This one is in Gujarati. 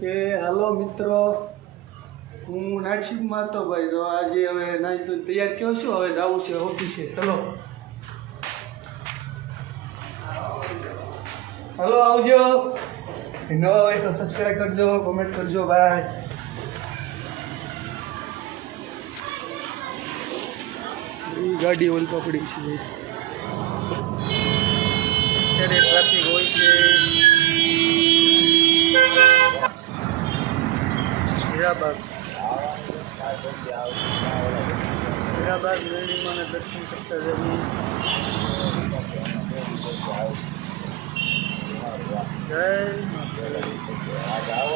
કે હાલો મિત્રો, હું નાઇટ શિફ્ટમાં હતો ભાઈ. તો આજે હવે નાઈ તો તૈયાર કહો છું, હવે જવું છે ઓફિસે. ચલો હલો, આવજો. નવા હોય તો સબસ્ક્રાઈબ કરજો, કોમેન્ટ કરજો ભાઈ. ગાડી ઓલ પકડી છે અત્યારે ટ્રાફિક હોય છે. હીરાબાગ મેળવીમાં દર્શન કરતા જઈએ. જય માતા.